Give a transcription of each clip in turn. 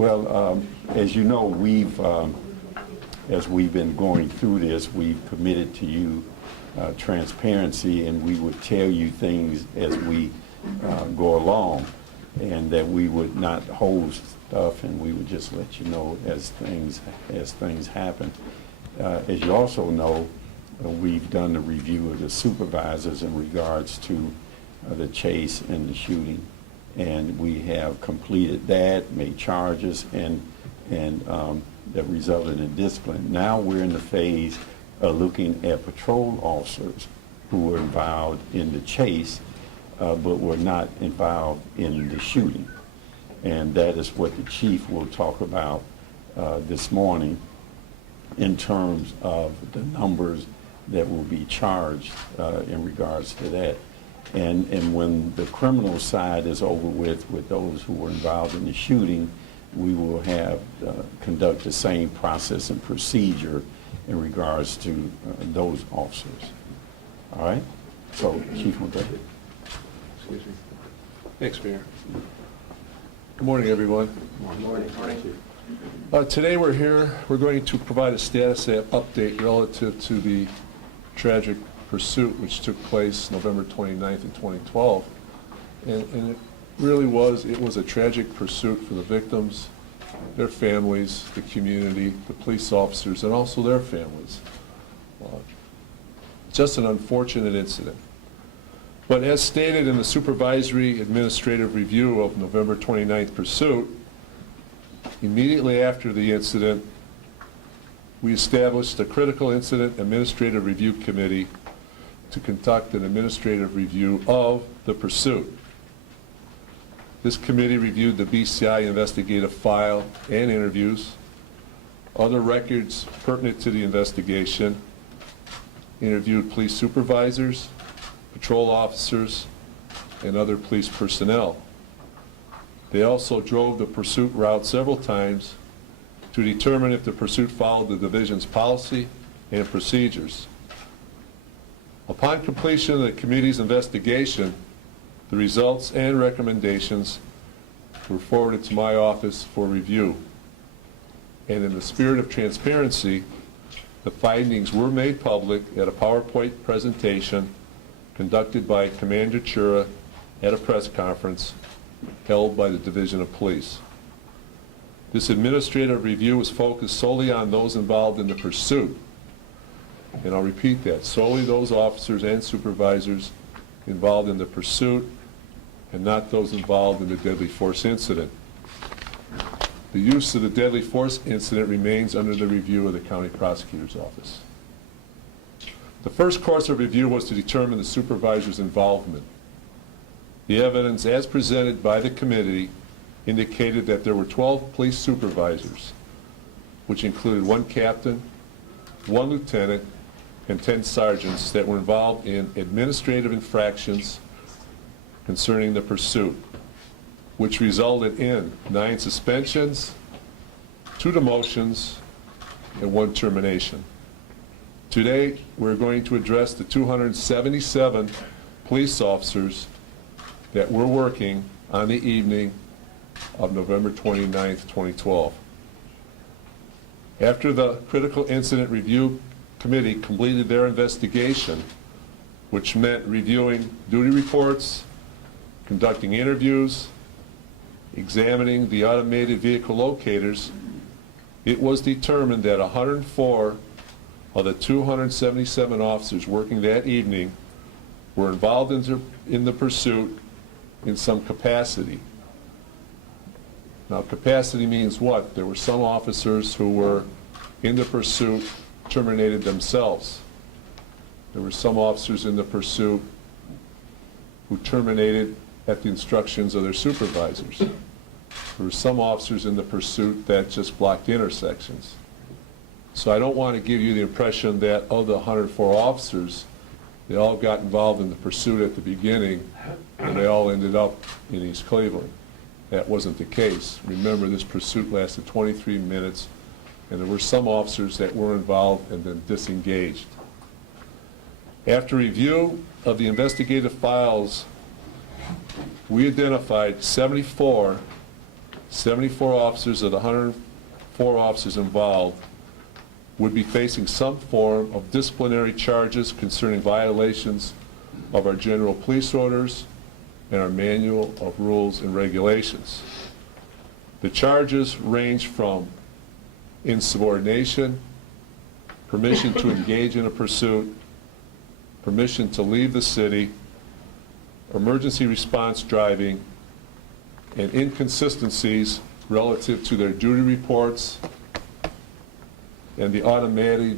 Well, as you know, as we've been going through this, we've committed to you transparency, and we would tell you things as we go along, and that we would not hold stuff, and we would just let you know as things happen. As you also know, we've done a review of the supervisors in regards to the chase and the shooting, and we have completed that, made charges, and that resulted in discipline. Now we're in the phase of looking at patrol officers who were involved in the chase, but were not involved in the shooting. And that is what the chief will talk about this morning in terms of the numbers that will be charged in regards to that. And when the criminal side is over with those who were involved in the shooting, we will have conduct the same process and procedure in regards to those officers. All right? So, Chief McGrath. Excuse me. Thanks, Mayor. Good morning, everyone. Good morning. Today we're here, we're going to provide a status update relative to the tragic pursuit which took place November 29th in 2012. And it really was a tragic pursuit for the victims, their families, the community, the police officers, and also their families. Just an unfortunate incident. But as stated in the Supervisory Administrative Review of November 29th pursuit, immediately after the incident, we established a Critical Incident Administrative Review Committee to conduct an administrative review of the pursuit. This committee reviewed the BCI investigative file and interviews, other records pertinent to the investigation, interviewed police supervisors, patrol officers, and other police personnel. They also drove the pursuit route several times to determine if the pursuit followed the division's policy and procedures. Upon completion of the committee's investigation, the results and recommendations were forwarded to my office for review. And in the spirit of transparency, the findings were made public at a PowerPoint presentation conducted by Commander Chura at a press conference held by the Division of Police. This administrative review was focused solely on those involved in the pursuit. And I'll repeat that, solely those officers and supervisors involved in the pursuit and not those involved in the deadly force incident. The use of the deadly force incident remains under the review of the County Prosecutor's Office. The first course of review was to determine the supervisor's involvement. The evidence as presented by the committee indicated that there were 12 police supervisors, which included 1 captain, 1 lieutenant, and 10 sergeants that were involved in administrative infractions concerning the pursuit, which resulted in 9 suspensions, 2 demotions, and 1 termination. Today, we're going to address the 277 police officers that were working on the evening of November 29th, 2012. After the Critical Incident Review Committee completed their investigation, which meant reviewing duty reports, conducting interviews, examining the automated vehicle locators, it was determined that 104 of the 277 officers working that evening were involved in the pursuit in some capacity. Now, capacity means what? There were some officers who were in the pursuit terminated themselves. There were some officers in the pursuit who terminated at the instructions of their supervisors. There were some officers in the pursuit that just blocked intersections. So I don't want to give you the impression that of the 104 officers, they all got involved in the pursuit at the beginning and they all ended up in East Cleveland. That wasn't the case. Remember, this pursuit lasted 23 minutes and there were some officers that were involved and then disengaged. After review of the investigative files, we identified 74 74 officers of the 104 officers involved would be facing some form of disciplinary charges concerning violations of our general police orders and our manual of rules and regulations. The charges range from insubordination, permission to engage in a pursuit, permission to leave the city, emergency response driving, and inconsistencies relative to their duty reports and the automatic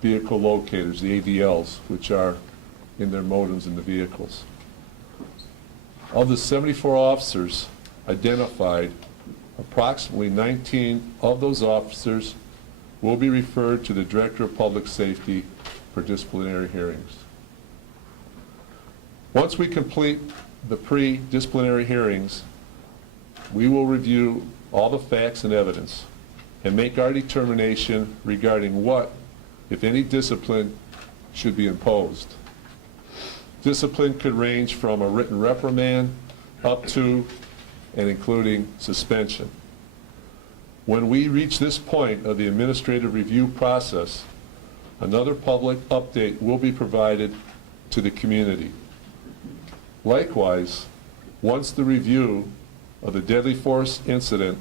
vehicle locators, the AVLs, which are in their modems in the vehicles. Of the 74 officers identified, approximately 19 of those officers will be referred to the Director of Public Safety for disciplinary hearings. Once we complete the pre-disciplinary hearings, we will review all the facts and evidence and make our determination regarding what, if any, discipline should be imposed. Discipline could range from a written reprimand up to and including suspension. When we reach this point of the administrative review process, another public update will be provided to the community. Likewise, once the review of the deadly force incident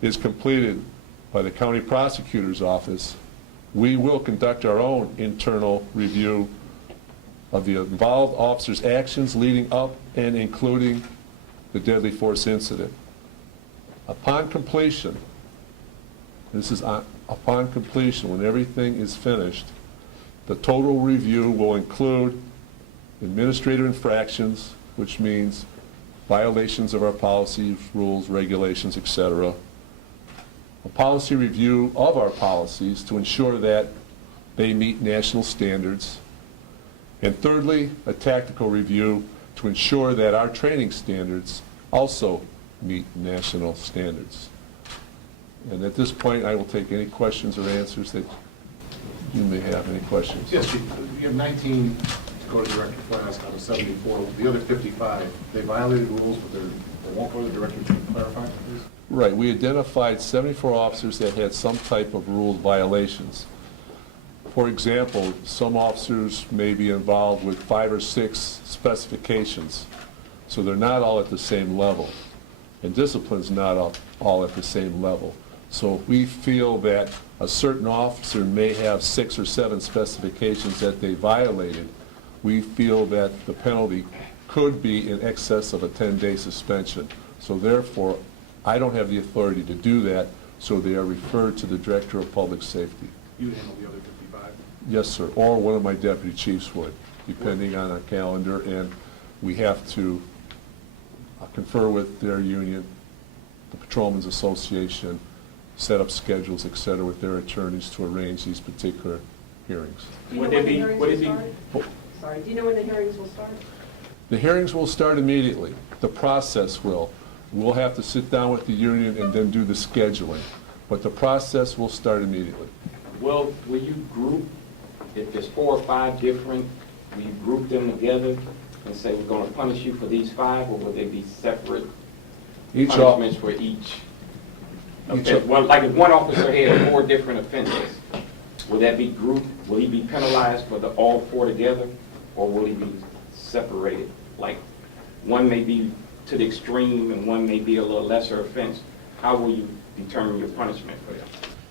is completed by the county prosecutor's office, we will conduct our own internal review of the involved officers' actions leading up and including the deadly force incident. Upon completion, upon completion, when everything is finished, the total review will include administrative infractions, which means violations of our policies, rules, regulations, etc. A policy review of our policies to ensure that they meet national standards. And thirdly, a tactical review to ensure that our training standards also meet national standards. And at this point, I will take any questions or answers that you may have. Any questions? Yes, Chief. You have 19 to go to director class out of 74. The other 55, they violated rules, but they won't go to the director. Can you clarify, please? Right. We identified 74 officers that had some type of rule violations. For example, some officers may be involved with 5 or 6 specifications, so they're not all at the same level. And discipline's not all at the same level. So if we feel that a certain officer may have 6 or 7 specifications that they violated, we feel that the penalty could be in excess of a 10-day suspension. So therefore, I don't have the authority to do that, so they are referred to the Director of Public Safety. You would handle the other 55? Yes, sir, or one of my deputy chiefs would, depending on our calendar, and we have to confer with their union, the Patrolmen's Association, set up schedules, et cetera, with their attorneys to arrange these particular hearings. Do you know when the hearings will start? Sorry, do you know when the hearings will start? The hearings will start immediately. The process will. We'll have to sit down with the union and then do the scheduling, but the process will start immediately. Well, will you group, if there's 4 or 5 different, will you group them together and say we're going to punish you for these 5, or will they be separate punishments for each? Okay, well, like if one officer had 4 different offenses, will that be grouped? Will he be penalized for all 4 together, or will he be separated? Like one may be to the extreme and one may be a little lesser offense. How will you determine your punishment for that?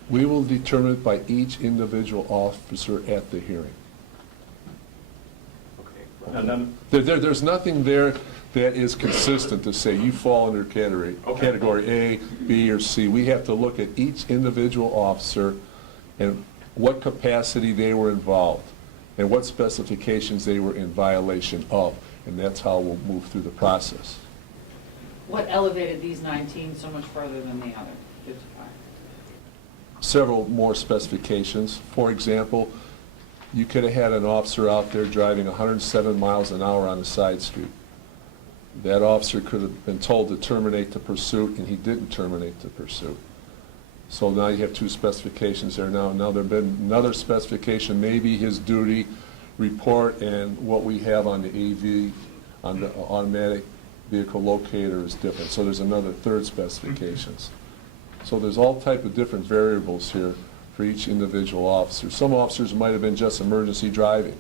We will determine it by each individual officer at the hearing. Okay. And then, There's nothing there that is consistent to say you fall under category A, B, or C. We have to look at each individual officer and what capacity they were involved and what specifications they were in violation of, and that's how we'll move through the process. What elevated these 19 so much further than the other 55? Several more specifications. For example, you could have had an officer out there driving 107 miles an hour on a side street. That officer could have been told to terminate the pursuit, and he didn't terminate the pursuit. So now you have 2 specifications there now. Now there have been another specification, maybe his duty report and what we have on the AV, on the automatic vehicle locator is different, so there's another third specifications. So there's all type of different variables here for each individual officer. Some officers might have been just emergency driving.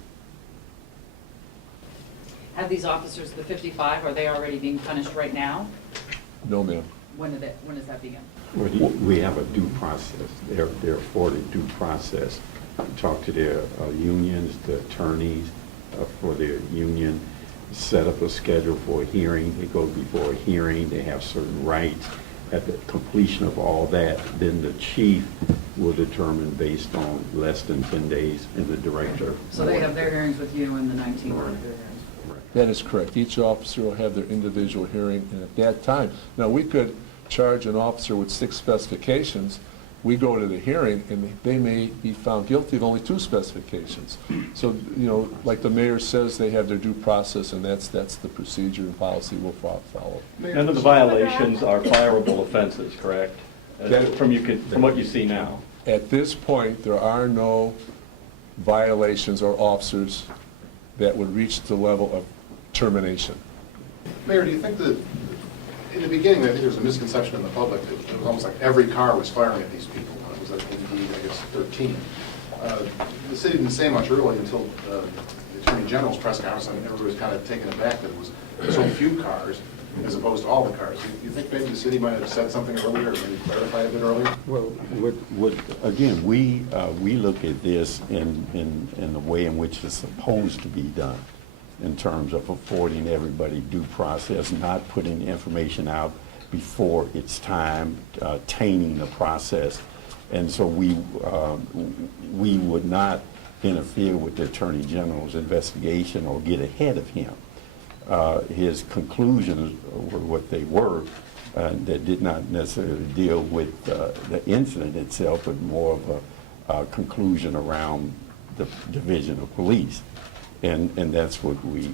Have these officers, the 55, are they already being punished right now? No, ma'am. When does that begin? We have a due process. They're afforded due process. Talk to their unions, the attorneys for their union, set up a schedule for a hearing. They go before a hearing. They have certain rights. At the completion of all that, then the chief will determine based on less than 10 days, and the director. So they have their hearings with you and the 19 will have their hearings. That is correct. Each officer will have their individual hearing, and at that time, now we could charge an officer with 6 specifications. We go to the hearing, and they may be found guilty of only 2 specifications. So, you know, like the mayor says, they have their due process, and that's the procedure and policy we'll follow. None of the violations are fireable offenses, correct? From what you see now. At this point, there are no violations or officers that would reach the level of termination. Mayor, do you think that, in the beginning, I think there was a misconception in the public that it was almost like every car was firing at these people. It was like indeed, I guess, 13. The city didn't say much early until the Attorney General's press conference, and everybody was kind of taken aback that it was so few cars as opposed to all the cars. Do you think maybe the city might have said something earlier, or maybe clarified a bit earlier? Well, again, we look at this in the way in which it's supposed to be done, in terms of affording everybody due process, not putting information out before it's time, tainting the process. And so we would not interfere with the Attorney General's investigation or get ahead of him. His conclusions were what they were, that did not necessarily deal with the incident itself, but more of a conclusion around the division of police. And that's what we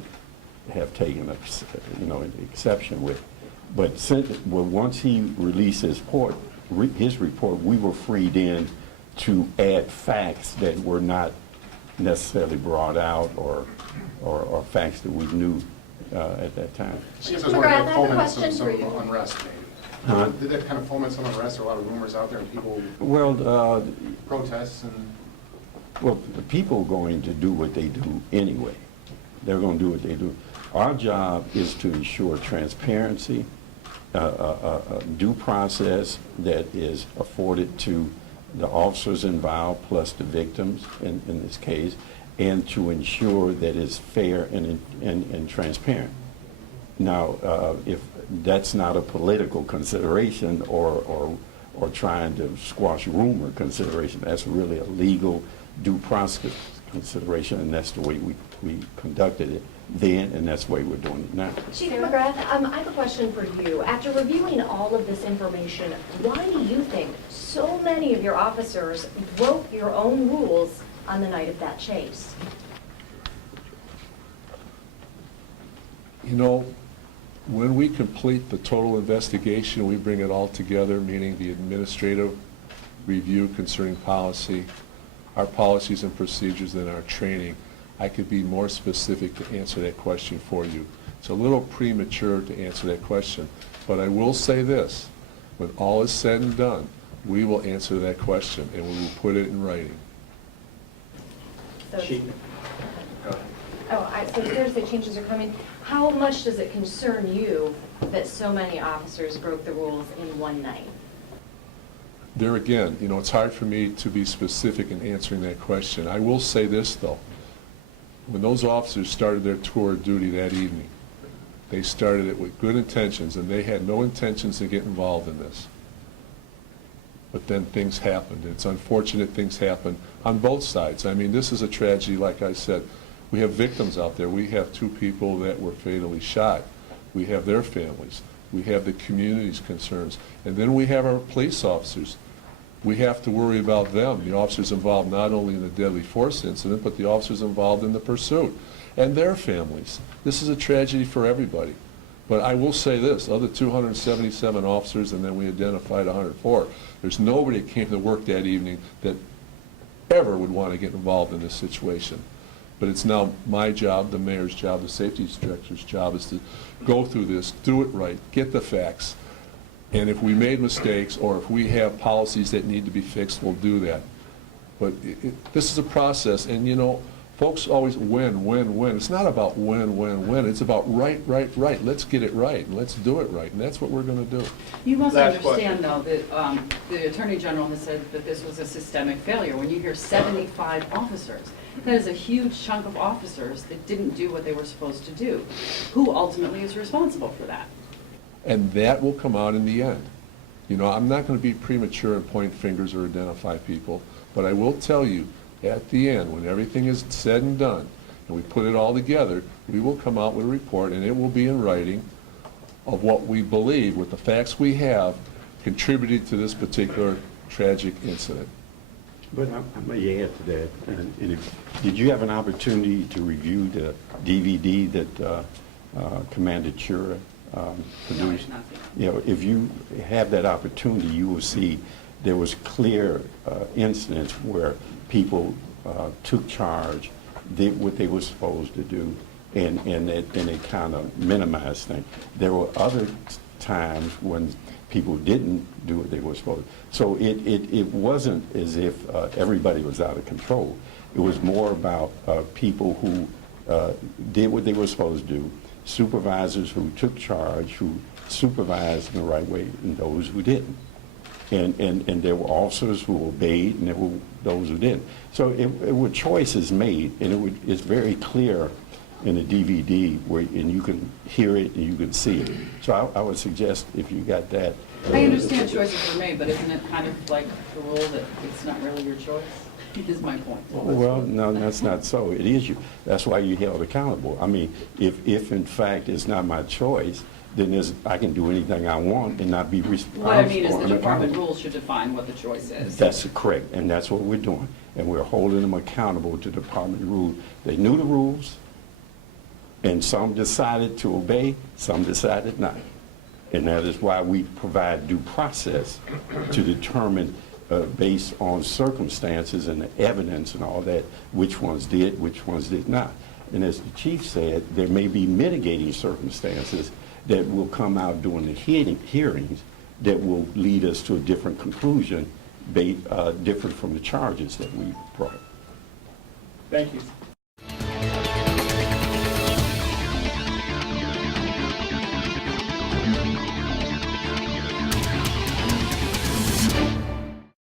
have taken an exception with. But once he released his report, we were freed in to add facts that were not necessarily brought out or facts that we knew at that time. Chief McGrath, I have a question some for you. unrest, maybe. Huh? Did that kind of foment some unrest? There are a lot of rumors out there and people Well, protests and... Well, the people are going to do what they do anyway. They're going to do what they do. Our job is to ensure transparency, a due process that is afforded to the officers involved plus the victims in this case, and to ensure that it's fair and transparent. Now, if that's not a political consideration or trying to squash rumor consideration, that's really a legal due process consideration, and that's the way we conducted it then, and that's the way we're doing it now. Chief McGrath, I have a question for you. After reviewing all of this information, why do you think so many of your officers broke your own rules on the night of that chase? You know, when we complete the total investigation, we bring it all together, meaning the administrative review concerning policy, our policies and procedures, and our training. I could be more specific to answer that question for you. It's a little premature to answer that question, but I will say this. When all is said and done, we will answer that question, and we will put it in writing. So, Chief. so Thursday changes are coming. How much does it concern you that so many officers broke the rules in one night? There again, you know, it's hard for me to be specific in answering that question. I will say this, though. When those officers started their tour of duty that evening, they started it with good intentions, and they had no intentions to get involved in this. But then things happened. It's unfortunate things happen on both sides. I mean, this is a tragedy, like I said. We have victims out there. We have 2 people that were fatally shot. We have their families. We have the community's concerns. And then we have our police officers. We have to worry about them, the officers involved not only in the deadly force incident, but the officers involved in the pursuit, and their families. This is a tragedy for everybody. But I will say this, of the 277 officers, and then we identified 104, there's nobody that came to work that evening that ever would want to get involved in this situation. But it's now my job, the mayor's job, the safety director's job is to go through this, do it right, get the facts. And if we made mistakes or if we have policies that need to be fixed, we'll do that. But this is a process, and you know, folks always win. It's not about win. It's about right. Let's get it right, and let's do it right, and that's what we're going to do. You must Last understand, though, that the Attorney General has said that this was a systemic failure. When you hear 75 officers, that is a huge chunk of officers that didn't do what they were supposed to do. Who ultimately is responsible for that? And that will come out in the end. You know, I'm not going to be premature and point fingers or identify people, but I will tell you, at the end, when everything is said and done, and we put it all together, we will come out with a report, and it will be in writing of what we believe, with the facts we have, contributed to this particular tragic incident. But I may add to that, did you have an opportunity to review the DVD that Commander Chura produced? No, I did not see that. You know, if you have that opportunity, you will see there was clear incidents where people took charge, did what they were supposed to do, and they kind of minimized things. There were other times when people didn't do what they were supposed to. So it wasn't as if everybody was out of control. It was more about people who did what they were supposed to do, supervisors who took charge, who supervised in the right way, and those who didn't. And there were officers who obeyed, and there were those who didn't. So it were choices made, and it's very clear in the DVD, and you can hear it and you can see it. So I would suggest if you got that. I understand choices were made, but isn't it kind of like the rule that it's not really your choice? Is my point. Well, no, that's not so. It is you. That's why you held accountable. I mean, if in fact it's not my choice, then I can do anything I want and not be responsible. What I mean is the and department accountable. rules should define what the choice is. That's correct, and that's what we're doing. And we're holding them accountable to department rules. They knew the rules, and some decided to obey, some decided not. And that is why we provide due process to determine, based on circumstances and the evidence and all that, which ones did, which ones did not. And as the chief said, there may be mitigating circumstances that will come out during the hearings that will lead us to a different conclusion, different from the charges that we brought. Thank you.